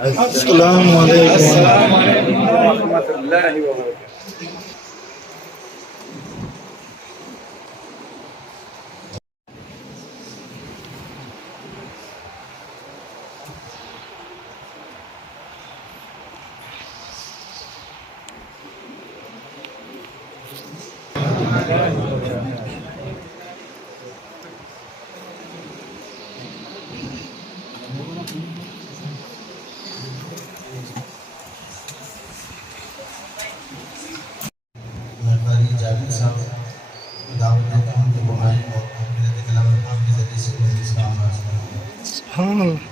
السلام علیکم ورحمۃ اللہ وبرکاتہ۔ جابر صاحب دعوت دیتا ہوں کہ وہ آئیں اور میرے کلام پاک کے ذریعے سے مجھے اسلام حاصل کریں۔ سبحان اللہ۔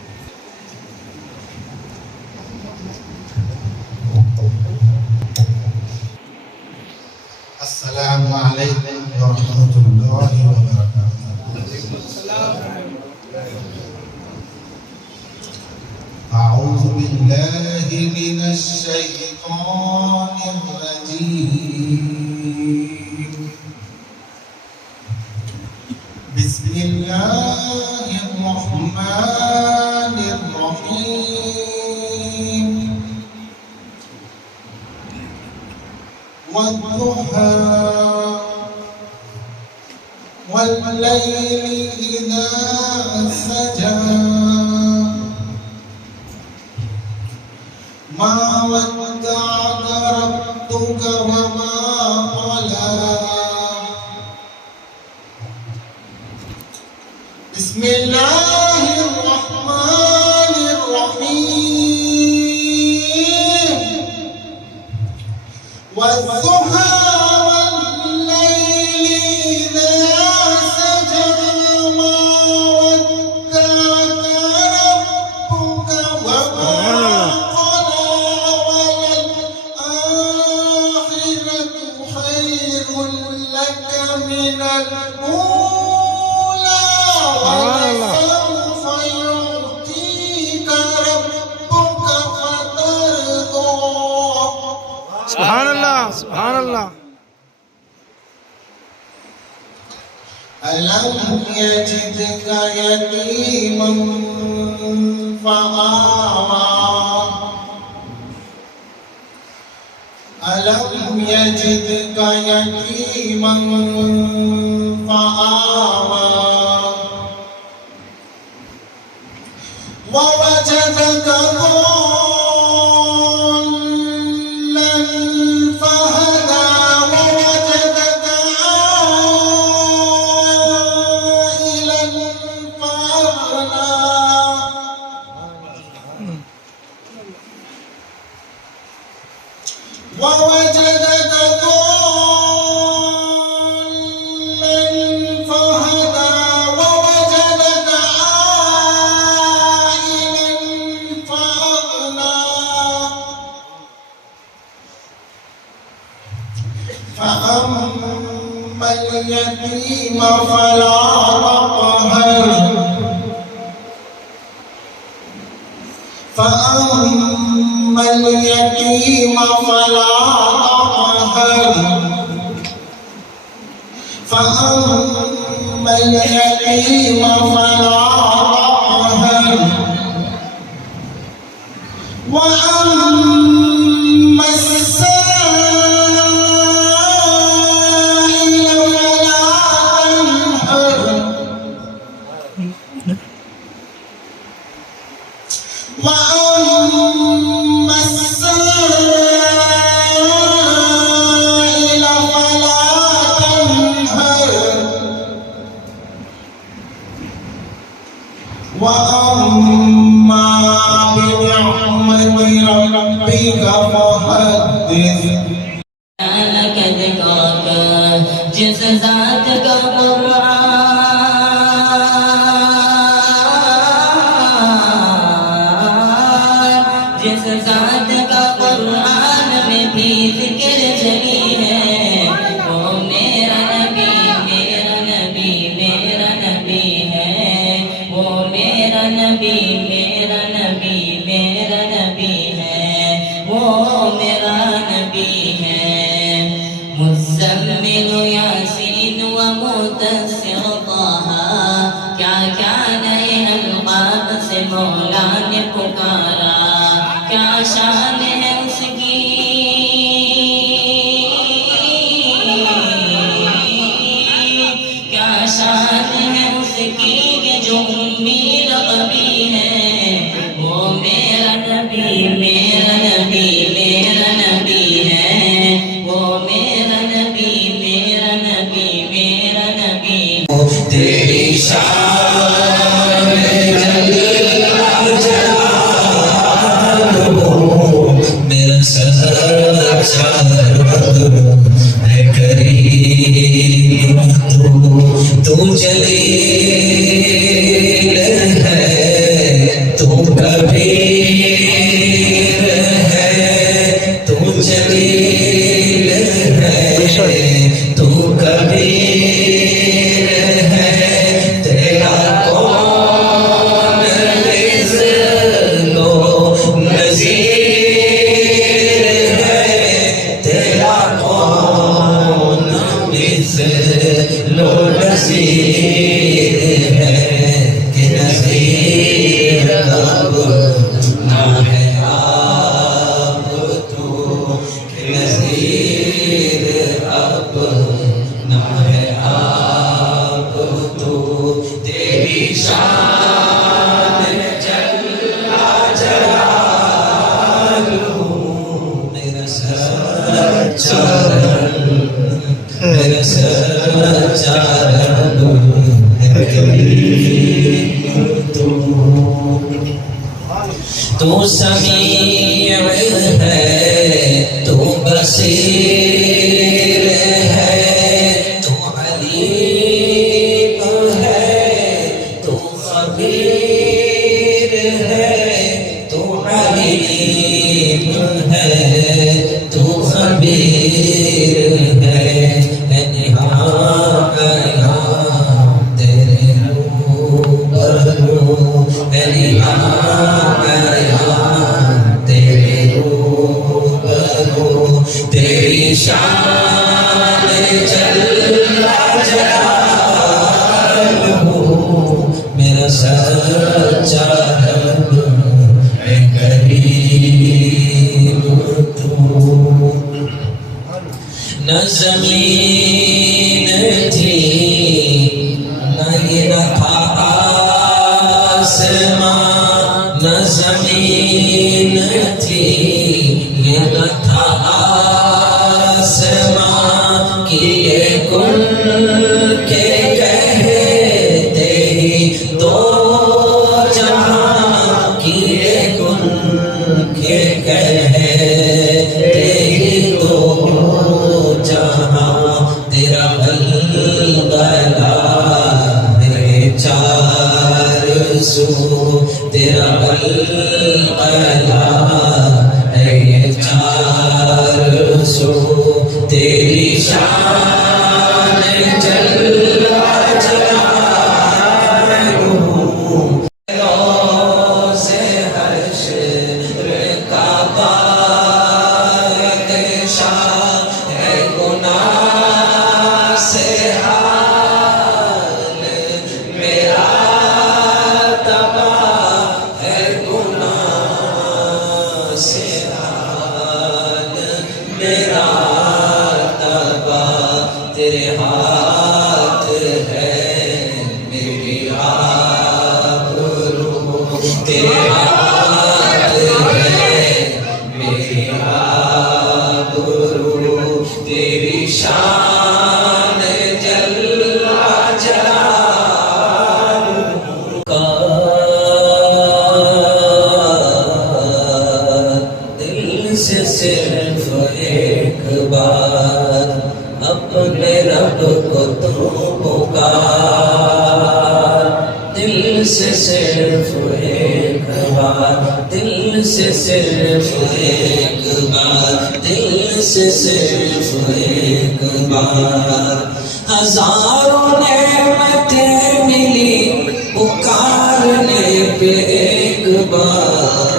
السلام علیکم ورحمۃ اللہ وبرکاتہ۔ اعوذ باللہ من الشیطان الرجیم، بسم اللہ الرحمن الرحیم، والضحى والليل إذا سجى ما ودعك ربك وما قلى۔ بسم اللہ الرحمن الرحیم، والضحى والليل إذا سجى ما ودعك ربك وما قلى، وللآخرة خير لك من الأولى، ولسوف يعطيك ربك فترضى۔ سبحان اللہ سبحان اللہ۔ ألم يجدك يتيما فآوى، ألم يجدك يتيما فآوى، ووجدك ضالا فهدى، ووجدك عائلا فأغنى، ووجدك ضالا فهدى، ووجدك عائلا فأغنى، فأما اليتيم فلا تقهر، فأما اليتيم فلا تقهر، فأما اليتيم فلا تقهر، وأما السائل فلا تنهر، وأما السائل فلا تنهر، وأما بنعمة ربك فحدث۔ لك ذكرك جس ذات کا قرآن، جس ذات کا قرآن میں بھی ذکر چلی ہے، وہ میرا نبی میرا نبی میرا نبی ہے، وہ میرا نبی میرا نبی میرا نبی ہے، وہ تیری شان جل جلالہ میرا سچا رب میرا سچا رب تو سمیع ہے تو بصیر ہے تو علیم ہے تو خبیر ہے تو علیم ہے تو خبیر ہے تیرے روبرو تیرے روبرو تیری شان جل جلالہ میرا سچا رب اے کریم تو نہ زمین تھی نہ یہ تھا آسمان نہ زمین تھی یہ نہ تھا آسمان کیے کن کے کہتے ہی دو جہاں کیے کن کے کہتے ہی دو جہاں تیرا بلغلہ ہے چار سو تیرا بلغلہ ہے چار سو تیری شان جل جلالہ روز حشر کا بادشاہ ہے گناہ سے حال میرا تباہ ہے گناہ سے حال میرا تباہ تیرے ہاتھ ہے میری آبرو تیرے ہاتھ ہے میری آبرو تیری شان جل جلالہ دل سے صرف ایک بار اپنے رب کو تو پکار دل سے صرف ایک بار دل سے صرف ایک بار دل سے صرف ایک بار ہزاروں نعمتیں ملی پکارنے پہ ایک بار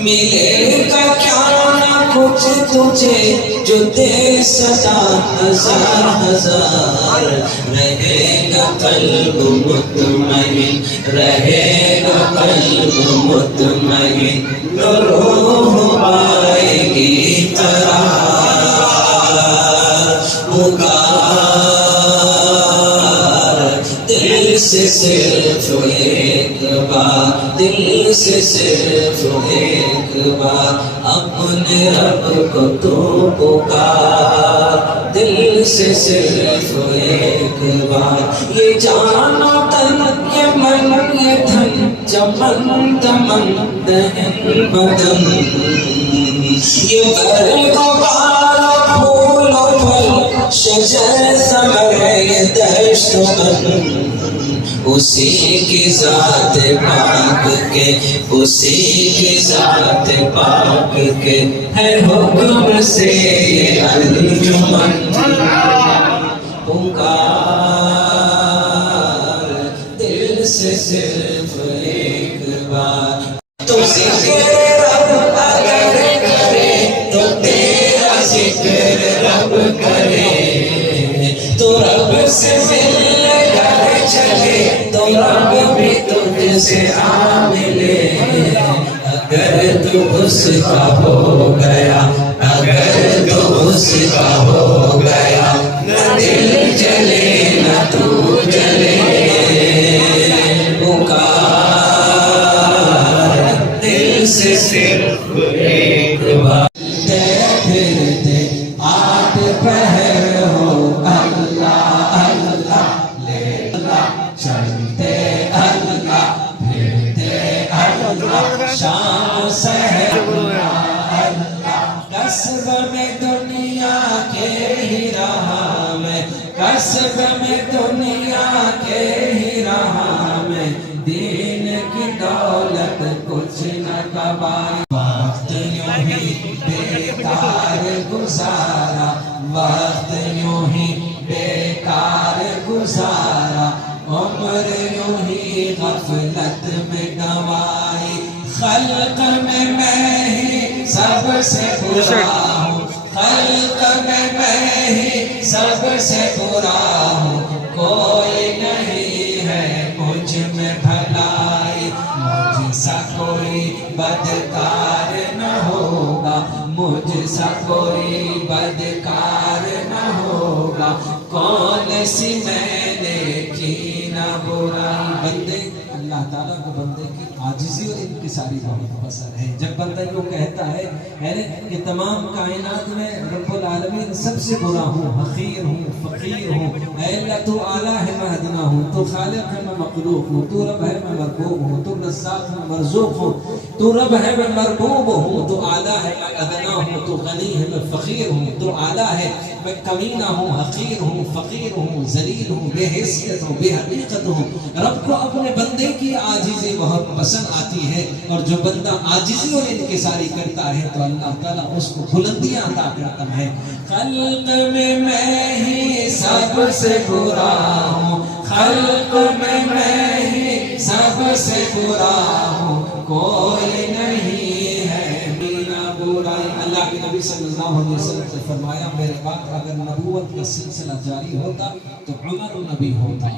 ملے گا کیا نہ کچھ تجھے جو دے سدا ہزار ہزار رہے گا قلب مطمئن رہے گا قلب مطمئن روح آئے گی قرار پکار دل سے صرف ایک بار دل سے صرف ایک بار اپنے رب کو تو پکار دل سے صرف ایک بار یہ جان و تن یہ من یہ دھن چمن دمن دہن بدن یہ برگ و بار و پھول و پھل شجر ثمر یہ دشت و بن اسی کی ذات پاک کے اسی کی ذات پاک کے ہے حکم سے یہ انجمن پکار دل سے صرف ایک بار تو ذکر رب اگر کرے تو تیرا ذکر رب کرے تو رب سے ملنے گھر چلے تو رب بھی تجھ سے آ ملے اگر تو اس کا ہو گیا اگر تو اس کا ہو گیا نہ دل جلے نہ تو جلے چلتے اللہ پھرتے اللہ شام سحر اللہ کسب میں دنیا کے ہی راہ میں کسب میں دنیا کے ہی راہ میں دین کی دولت کچھ نہ کمائی وقت یوں ہی بیکار گزارا وقت یوں ہی بیکار گزارا عمر یوں ہی غفلت میں گنوائی خلق میں ہی سب سے برا ہوں خلق میں ہی سب سے برا ہوں کوئی نہیں ہے مجھ میں بھلائی مجھ سا کوئی بدکار نہ ہوگا مجھ سا کوئی بدکار نہ ہوگا کون سی میں نے کی نہ برائی بندے اللہ تعالیٰ کو بندے کی عاجزی اور انکساری بہت پسند ہے جب بندہ یوں کہتا ہے کہ تمام کائنات میں رب العالمین سب سے برا ہوں حقیر ہوں فقیر ہوں اے اللہ تو اعلیٰ ہے میں ادنا ہوں تو خالق ہے میں مخلوق ہوں تو رب ہے میں مربوب ہوں تو رزاق ہے میں مرزوق ہوں تو رب ہے میں مربوب ہوں تو اعلیٰ ہے میں ادنا ہوں تو غنی ہے میں فقیر ہوں تو اعلیٰ ہے میں کمینہ ہوں حقیر ہوں فقیر ہوں ذلیل ہوں بے حیثیت ہوں بے حقیقت ہوں رب کو اپنے بندے کی عاجزی بہت پسند آتی ہے اور جو بندہ عاجزی اور انکساری کرتا ہے تو اللہ تعالیٰ اس کو بلندیاں عطا کرتا ہے خلق میں ہی سب سے برا ہوں خلق میں ہی سب سے برا ہوں کوئی نہیں ہے میرا برائی اللہ کے نبی صلی اللہ علیہ وسلم نے فرمایا میرے بعد اگر نبوت کا سلسلہ جاری ہوتا تو عمر نبی ہوتا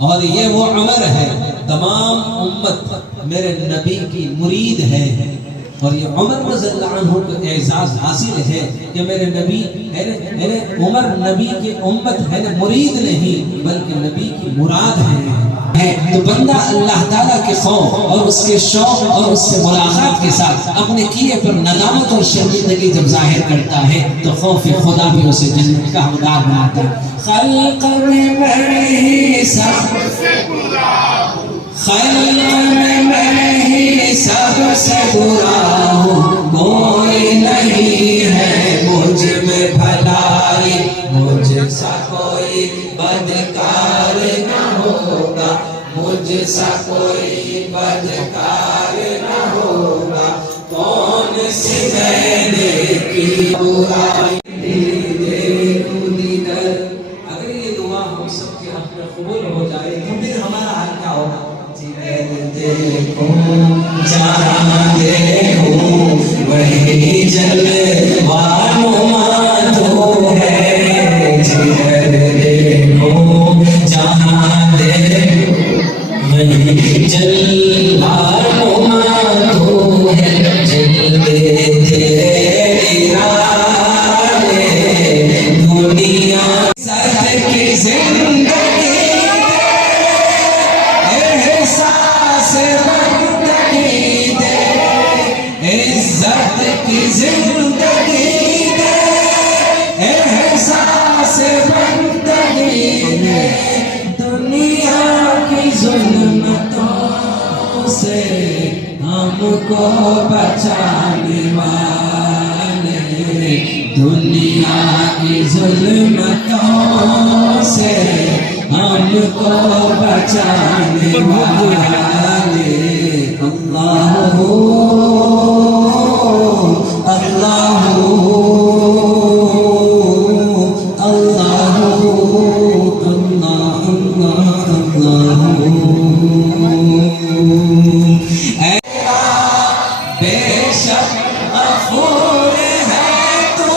اور یہ وہ عمر ہے تمام امت میرے نبی کی مرید ہے اور یہ عمر رضی اللہ عنہ کو اعزاز حاصل ہے کہ میرے نبی عمر نبی کی امت ہے مرید نہیں بلکہ نبی کی مراد ہے تو بندہ اللہ تعالیٰ کے خوف اور اس کے شوق اور اس سے ملاقات کے ساتھ اپنے کیے پر ندامت اور شرمندگی جب ظاہر کرتا ہے تو خوف خدا بھی اسے جنت کا حقدار بناتا ہے خلق میں ہی سب سے برا ہوں خلق میں ہی سب سے برا ہوں کوئی نہیں ہے مجھ میں بھلائی مجھ سا کوئی بدکار نہ ہوگا مجھ سا کوئی بدکار نہ ہوگا کون سی میں نے کی برائی اگر یہ دعا ہم سب کے حق میں قبول ہو جائے تو پھر ہمارا حال کیا ہوگا دیکھو جہاں دیکھو وہی جلوہ تو ہے جگر دیکھو جہاں دیکھو وہی جلوہ تو ہے جلوے تیری دنیا سر کی زندگی احساس بندگی دے عزت کی زندگی دے احساس بندگی دے دنیا کی ظلمتوں سے ہم کو بچانے والے دنیا کی ظلمتوں سے ہم کو بچانے والے اللہ اللہ اللہ بے شک غفور ہے تو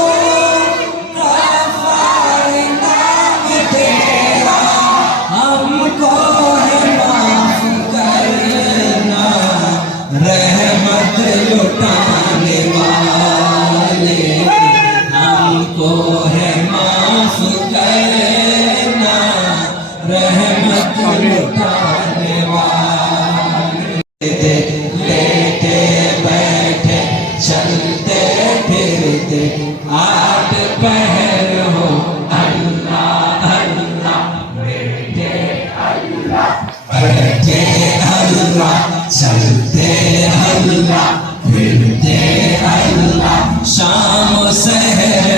غفار نام تیرا ہم کو ہے معاف کرنا رحمت لٹانے والے ہم کو ہے معاف کرنا رحمت لٹانے والے لیٹے بیٹھے چلتے پھرتے آٹھ پہر ہو اللہ اللہ بیٹے بیٹھے اللہ چلتے اللہ پھرتے اللہ شام و سحر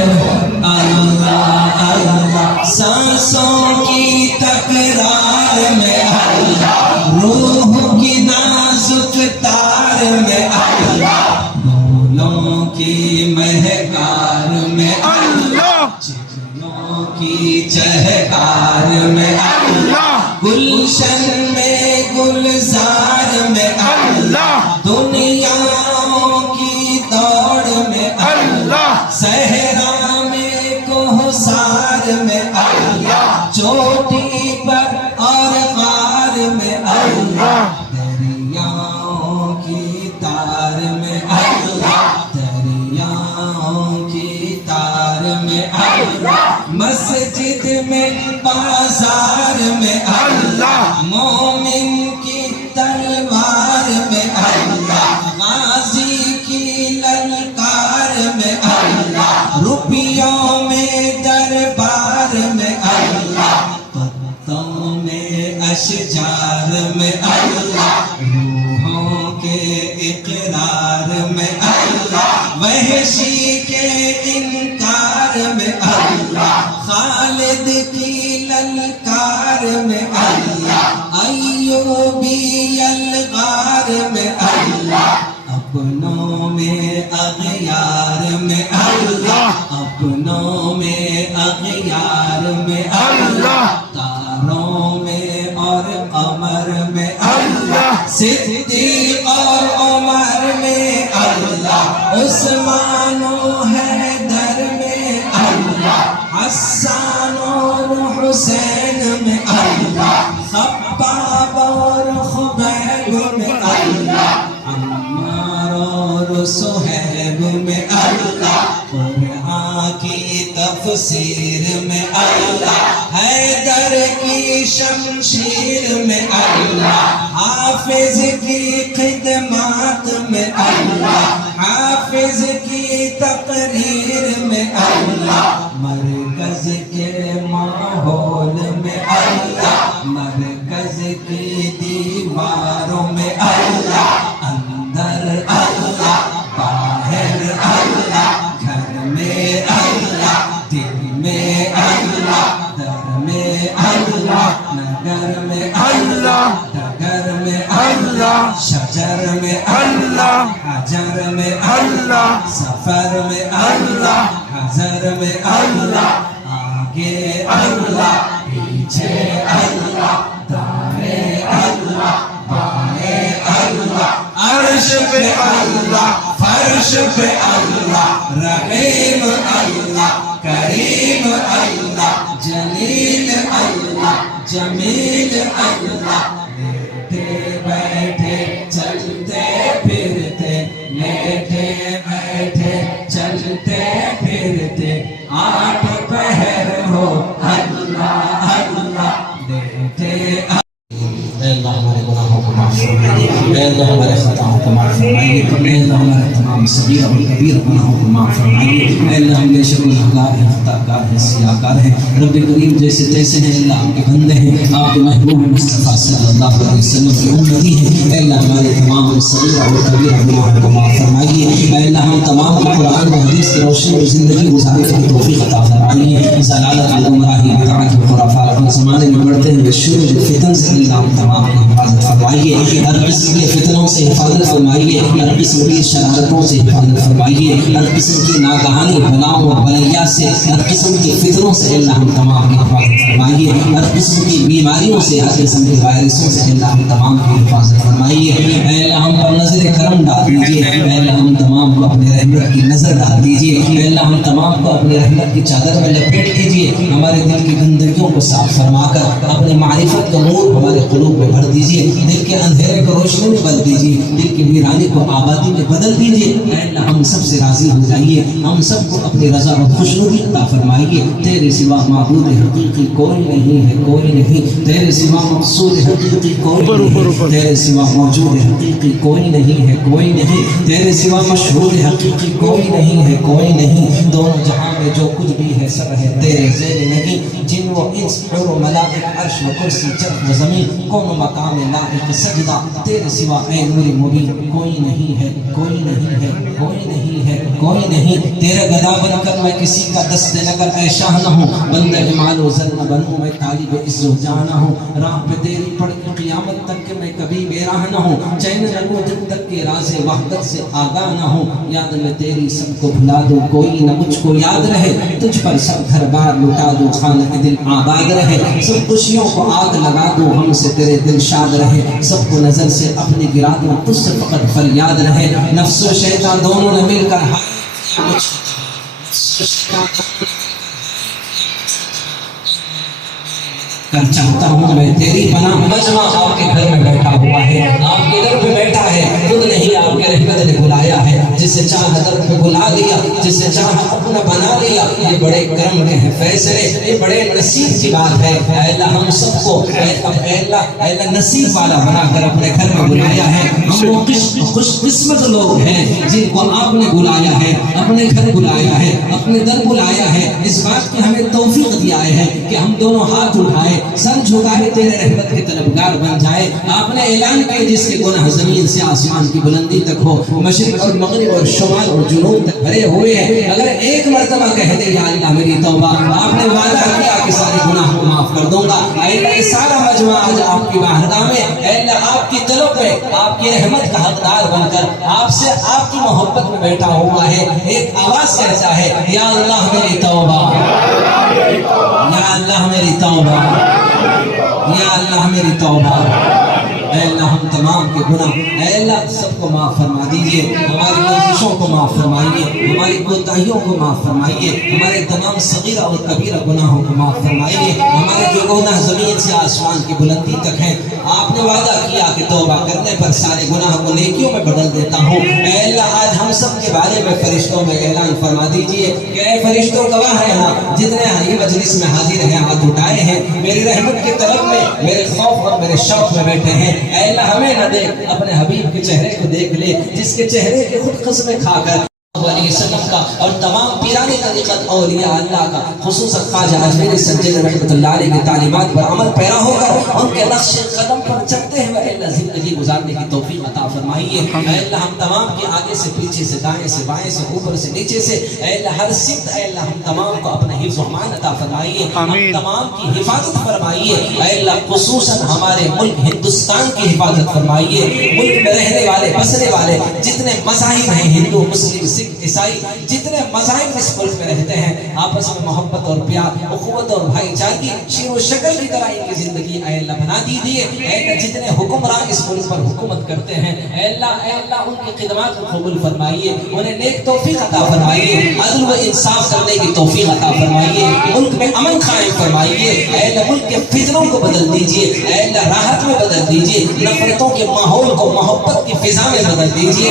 اللہ اللہ سانسوں کی تکرار میں اللہ روح کی نازک تار میں اللہ پھولوں کی مہکار میں اللہ چڑیوں کی چہکار میں اللہ گلشن میں گلزار میں اللہ دنیاؤں کی دوڑ میں اللہ صحرا میں کوہسار میں اللہ چوٹی پر اور غار میں اللہ دریاؤں کی تار میں اللہ دریاؤں کی تار میں اللہ مسجد میں بازار میں اللہ مومن کی تلوار میں اللہ غازی کی للکار میں اللہ روپیوں میں دربار میں اللہ پتوں میں اشجار میں اللہ روحوں کے اقرار میں اللہ وحشی کے انکار میں اللہ خالد کی للکار میں اللہ ایوبی الغار میں اللہ اپنوں میں اغیار میں اللہ اپنوں میں اغیار میں اللہ تاروں میں اور قمر میں اللہ صدیق اور عمر میں اللہ عثمان و حیدر میں اللہ حسان اور حسین میں اللہ خباب اور خبیب میں اللہ عمار اور صہیب میں اللہ قرآن کی تفسیر میں اللہ حیدر کی شمشیر میں اللہ حافظ کی خدمات میں اللہ حافظ کی تقریر میں اللہ مرکز کے ماحول میں اللہ مرکز کی دیواروں میں اللہ اندر اللہ باہر اللہ گھر میں اللہ دل میں اللہ در میں اللہ نگر میں اللہ ڈگر میں اللہ شجر میں اللہ حجر میں اللہ سفر میں اللہ حضر میں اللہ آگے اللہ پیچھے اللہ دائیں اللہ بائیں اللہ عرش پہ اللہ فرش پہ اللہ رحیم اللہ کریم اللہ جلیل اللہ جمیل اللہ لیٹے بیٹھے چلتے پھرتے لیٹے بیٹھے چلتے پھرتے آٹھ پہر ہو اللہ اللہ لیٹے اے اللہ ہمارے گناہوں کو معاف فرمائیے اے اللہ ہمارے خطاؤں کو معاف فرمائیے اے اللہ ہمارے تمام صغیر اور کبیر گناہوں کو معاف فرمائیے اے اللہ ہم بے شک گنہگار ہیں خطا کار ہیں سیاہ کار ہیں رب کریم جیسے تیسے ہیں اللہ آپ کے بندے ہیں آپ کے محبوب مصطفیٰ صلی اللہ علیہ وسلم کی امتی ہیں اے اللہ ہمارے تمام صغیر اور کبیر گناہوں کو معاف فرمائیے اے اللہ ہم تمام کو قرآن و حدیث کی روشنی میں زندگی گزارنے کی توفیق عطا فرمائیے ضلالت گمراہی بدعت و خرافات کے زمانے میں بڑھتے ہوئے شرور فتن سے اللہ ہم تمام کی حفاظت فرمائیے ہر قسم کے فتنوں سے حفاظت فرمائیے ہر قسم کی شرارتوں سے حفاظت فرمائیے ہر قسم کی ناگہانی بلاؤں و بلیات سے ہر قسم کے فتنوں سے اللہ ہم تمام کی حفاظت فرمائیے ہر قسم کی بیماریوں سے ہر قسم کے وائرسوں سے اللہ ہم تمام کی حفاظت فرمائیے اے اللہ ہم پر نظر کرم ڈال دیجیے اے اللہ ہم تمام کو اپنے رحمت کی نظر ڈال دیجیے اے اللہ ہم تمام کو اپنے رحمت کی چادر میں لپیٹ دیجیے ہمارے دل کی گندگیوں کو صاف فرما کر اپنے معرفت کا نور ہمارے قلوب میں بھر دیجیے دل کے اندھیرے کو روشنی میں بدل دیجیے دل کی ویرانی کو آبادی میں بدل دیجیے اے اللہ ہم سب سے راضی ہو جائیے ہم سب کو اپنی رضا اور خوشنودی عطا فرمائیے تیرے سوا معبود حقیقی کوئی نہیں ہے کوئی نہیں تیرے سوا مقصود حقیقی کوئی نہیں تیرے سوا موجود حقیقی کوئی نہیں ہے کوئی نہیں تیرے سوا مشہور حقیقی کوئی نہیں ہے کوئی نہیں دونوں جہاں میں جو کچھ بھی ہے سب ہے تیرے زیر نہیں، جن و انس حور و ملائک عرش و کرسی چرخ و زمین کون و مقام لائق سجدہ تیرے سوا اے نور مبین کوئی نہیں ہے، کوئی نہیں ہے، کوئی نہیں ہے، کوئی نہیں۔ تیرے گدا بن کر میں کسی کا دست نگر اے شاہ نہ ہوں، بندہ مال و زر نہ بنوں، میں طالب عز و جاں نہ ہوں، راہ پہ تیری پڑ کے قیامت تک کہ میں کبھی بے راہ نہ ہوں، چین نہ لوں جب تک کہ راز وحدت سے آگاہ نہ ہوں، یاد میں تیری سب کو بھلا دوں کوئی نہ مجھ کو یاد رہے، تجھ پر سب گھر بار لٹا دوں خانہ دل آباد رہے، سب خوشیوں کو آگ لگا دوں ہم سے تیرے دل شاد رہے، سب کو نظر سے اپنی گرا دوں تجھ سے فقط فریاد رہے، نفس و شیطان دونوں نے مل کر کر چاہتا ہوں میں تیری پناہ، مجمع آپ کے گھر میں بیٹھا ہوا ہے، آپ کے در پہ بیٹھا ہے، خود نہیں آپ کے رحمت نے بلایا ہے، جسے چاہ در پہ بلا لیا، جسے چاہ اپنا بنا لیا، یہ بڑے کرم کے ہیں فیصلے، یہ بڑے نصیب کی بات ہے، اے اللہ ہم سب کو اے اللہ نصیب والا بنا کر اپنے گھر میں بلایا ہے، ہم وہ خوش قسمت لوگ ہیں جن کو آپ نے بلایا ہے، اپنے گھر بلایا ہے، اپنے در بلایا ہے، اس بات کی ہمیں توفیق دیا ہے کہ ہم دونوں ہاتھ اٹھائے، سر جھکائے، تیرے رحمت کے طلبگار بن جائے۔ آپ نے اعلان کیا جس کے گناہ زمین سے آسمان کی بلندی تک ہو، مشرق اور مغرب اور شمال اور جنوب تک بھرے ہوئے ہیں، اگر ایک مرتبہ کہہ دے یا اللہ میری توبہ، آپ نے وعدہ کیا کہ سارے گناہ کو معاف کر دوں گا۔ اے اللہ یہ سارا مجمع آج آپ کی بارگاہ میں، اے اللہ آپ کی طلب میں، آپ کی رحمت کا حقدار بن کر آپ سے آپ کی محبت میں بیٹھا ہوا ہے، ایک آواز کہتا ہے یا اللہ میری توبہ، یا اللہ میری توبہ، یا اللہ میری توبہ۔ اے اللہ ہم تمام کے گناہ اے اللہ سب کو معاف فرما دیجئے، ہماری کوششوں کو معاف فرمائیے، ہماری کوتاہیوں کو معاف فرمائیے، ہمارے تمام صغیرہ اور کبیرہ گناہوں کو معاف فرمائیے، ہمارے جو گناہ زمین سے آسمان کی بلندی تک ہیں، آپ نے وعدہ کیا کہ توبہ کرنے پر سارے گناہ کو نیکیوں میں بدل دیتا ہوں۔ اے اللہ آج ہم سب کے بارے میں فرشتوں میں اعلان فرما دیجئے کہ اے فرشتوں گواہ ہیں ہاں جتنے یہ مجلس میں حاضر ہیں، ہاتھ اٹھائے ہیں، میری رحمت کے طلب میں، میرے خوف اور میرے شوق میں بیٹھے ہیں، اے اللہ ہمیں نہ دیکھ، اپنے حبیب کے چہرے کو دیکھ لے جس کے چہرے کے خود قسمیں کھا کر علیہ وسلم کا اور تمام پیرانی طریقت اولیاء اللہ کا خصوصاً خواجہ اجمیری سجاد رحمۃ اللہ علیہ کی تعلیمات پر عمل پیرا ہو کر ان کے نقش قدم پر چلتے ہوئے اے اللہ زندگی گزارنے کی توفیق عطا فرمائیے۔ اے اللہ ہم تمام کے آگے سے پیچھے سے دائیں سے بائیں سے اوپر سے نیچے سے اے اللہ ہر سمت اے اللہ ہم تمام کو اپنا حفظ و امان عطا فرمائیے، ہم تمام کی حفاظت فرمائیے۔ اے اللہ خصوصاً ہمارے ملک ہندوستان کی حفاظت فرمائیے، ملک میں رہنے والے بسنے والے جتنے مذاہب ہیں، ہندو مسلم سکھ عیسائی، جتنے مذاہب اس ملک میں رہتے ہیں، آپس میں محبت اور پیار، اخوت اور بھائی چارگی شیر و شکل کی طرح ان کی زندگی اے اللہ بنا دیجیے۔ اے اللہ جتنے حکمران اس ملک پر حکومت کرتے ہیں اے اللہ ان کی خدمات کو قبول فرمائیے، انہیں نیک توفیق عطا فرمائیے، عدل و انصاف کرنے کی توفیق عطا فرمائیے، ملک میں امن قائم فرمائیے۔ اے اللہ ملک کے فتنوں کو بدل دیجیے، اے اللہ راحت میں بدل دیجیے، نفرتوں کے ماحول کو محبت کی فضا میں بدل دیجیے،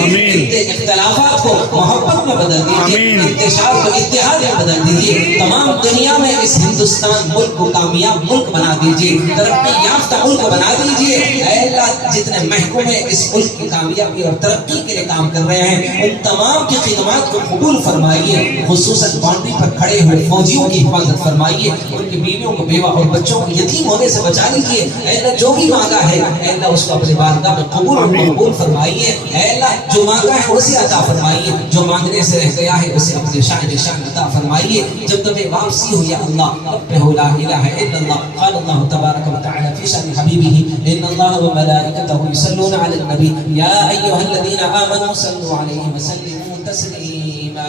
اختلافات کو محبت میں بدل دیجیے، انتشار کو اتحاد میں بدل دیجیے، تمام دنیا میں اس ہندوستان ملک کو کامیاب ملک بنا دیجیے، ترقی یافتہ ملک بنا دیجیے۔ اے اللہ جتنے محکوم اس ملک کی کامیابی اور ترقی کے لیے کام کر رہے ہیں ان تمام کی خدمات کو قبول فرمائیے، خصوصاً باؤنڈری پر کھڑے ہوئے فوجیوں کی حفاظت فرمائیے، ان کی بیویوں کو بیوہ اور بچوں کو یتیم ہونے سے بچا لیجیے۔ اے اللہ جو بھی مانگا ہے اے اللہ اس کو اپنے بارگاہ میں قبول فرمائیے، اے اللہ جو مانگا ہے اسے عطا فرمائیے، جو مانگنے سے رہ گیا ہے اسے اپنے شان عطا فرمائیے۔ جب تمہیں واپسی ہو یا اللہ رب لا الہ الا اللہ، قال اللہ تبارک و تعالی فی شان حبیبہ ان اللہ وملائکتہ یصلون علی النبی یا ایھا الذین آمنوا صلوا علیہ وسلموا تسلیما۔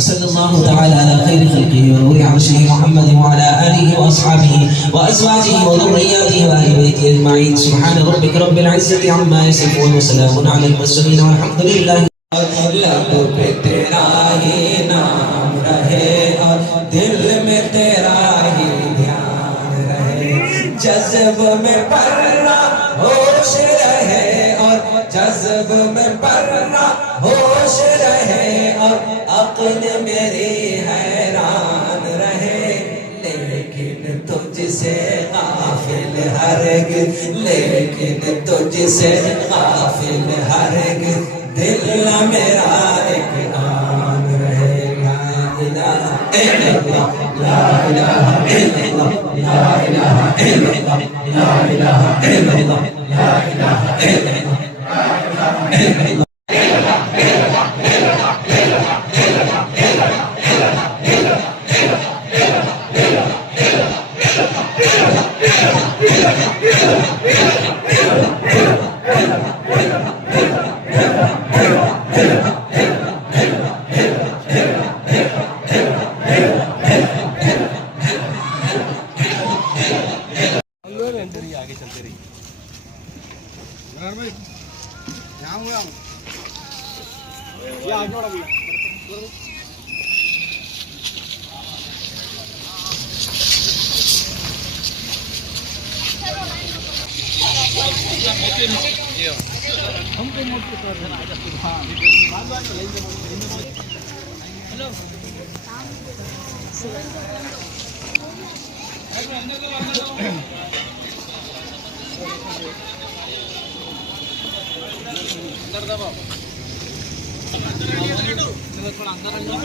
صلی اللہ تعالی علی خیر خلقہ ونور عرشہ محمد وعلی آلہ واصحابہ وازواجہ وذریاتہ وآل بیتہ اجمعین۔ سبحان ربک رب العزۃ عما یصفون وسلام علی المرسلین والحمد للہ۔ لب پہ تیرا ہی نام رہے اور دل میں تیرا ہی دھیان رہے، جذب میں پرنا ہوش رہے اور جذب میں پرنا ہوش رہے اور عقل میری حیران رہے، لیکن تجھ سے غافل ہرگز لیکن تجھ سے غافل ہرگز دل نہ میرا ایک آن رہے لا الہ الا اللہ لا الہ الا اللہ لا الہ الا اللہ لا الہ الا اللہ لا الہ الا اللہ